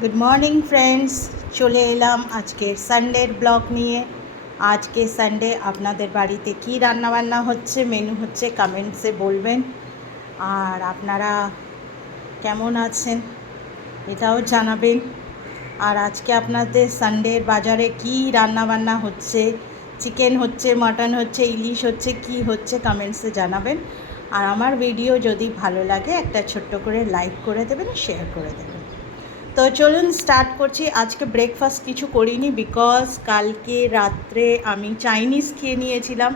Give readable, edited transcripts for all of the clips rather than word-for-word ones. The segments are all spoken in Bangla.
গুড মর্নিং ফ্রেন্ডস, চলে এলাম আজকের সানডের ব্লগ নিয়ে। আজকে সানডে আপনাদের বাড়িতে কি রান্নাবান্না হচ্ছে, মেনু হচ্ছে, কমেন্টসে বলবেন। আর আপনারা কেমন আছেন এটাও জানাবেন। আর আজকে আপনাদের সানডের বাজারে কি রান্নাবান্না হচ্ছে, চিকেন হচ্ছে, মাটন হচ্ছে, ইলিশ হচ্ছে, কি হচ্ছে কমেন্টসে জানাবেন। আর আমার ভিডিও যদি ভালো লাগে একটা ছোট্ট করে লাইক করে দেবেন, শেয়ার করে দেবেন। তো চলুন স্টার্ট করছি। আজকে ব্রেকফাস্ট কিছু করিনি, বিকজ কালকে রাত্রে আমি চাইনিজ খেয়ে নিয়েছিলাম,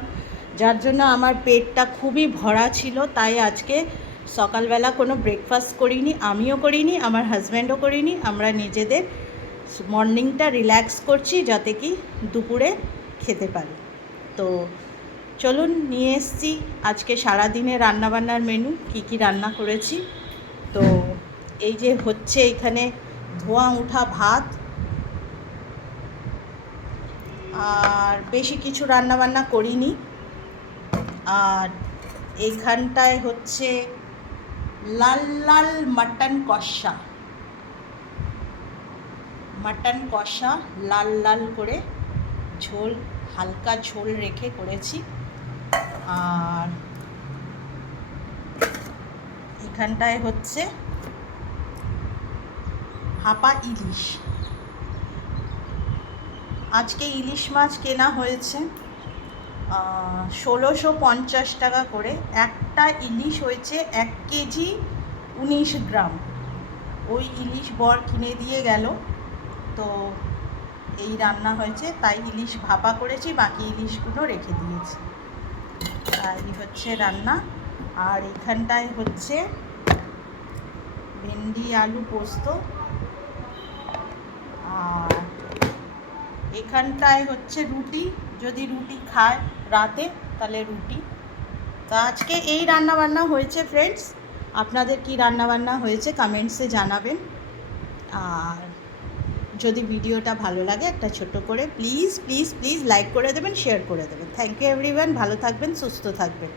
যার জন্য আমার পেটটা খুবই ভরা ছিল। তাই আজকে সকালবেলা কোনো ব্রেকফাস্ট করিনি, আমিও করিনি, আমার হাজব্যান্ডও করিনি। আমরা নিজেদের মর্নিংটা রিল্যাক্স করছি যাতে কি দুপুরে খেতে পারি। তো চলুন নিয়ে এসছি আজকে সারাদিনে রান্নাবান্নার মেনু, কি কি রান্না করেছি। তো এই যে হচ্ছে এখানে ধোঁয়া ওঠা ভাত, আর বেশি কিছু রান্নাবান্না করিনি। আর এইখানটায় হচ্ছে লাল লাল মাটন কষা, লাল লাল করে ঝোল, হালকা ঝোল রেখে করেছি। আর এখানটায় হচ্ছে হাপা ইলিশ। আজকে ইলিশ মাছ কেনা হয়েছে ১৬৫০ টাকা করে। একটা ইলিশ হয়েছে ১ কেজি ১৯ গ্রাম। ওই ইলিশ বর কিনে দিয়ে গেল, তো এই রান্না হয়েছে। তাই ইলিশ ভাপা করেছি, বাকি ইলিশগুলো রেখে দিয়েছি। এই হচ্ছে রান্না। আর এখানটায় হচ্ছে ভেন্ডি আলু পোস্ত। আর এখানটায় হচ্ছে রুটি, যদি রুটি খায় রাতে তাহলে রুটি। তো আজকে এই রান্নাবান্না হয়েছে ফ্রেন্ডস। আপনাদের কি রান্নাবান্না হয়েছে কমেন্টসে জানাবেন। আর যদি ভিডিওটা ভালো লাগে একটা ছোট করে প্লিজ প্লিজ প্লিজ লাইক করে দেবেন, শেয়ার করে দেবেন। থ্যাংক ইউ এভরিওয়ান, ভালো থাকবেন, সুস্থ থাকবেন।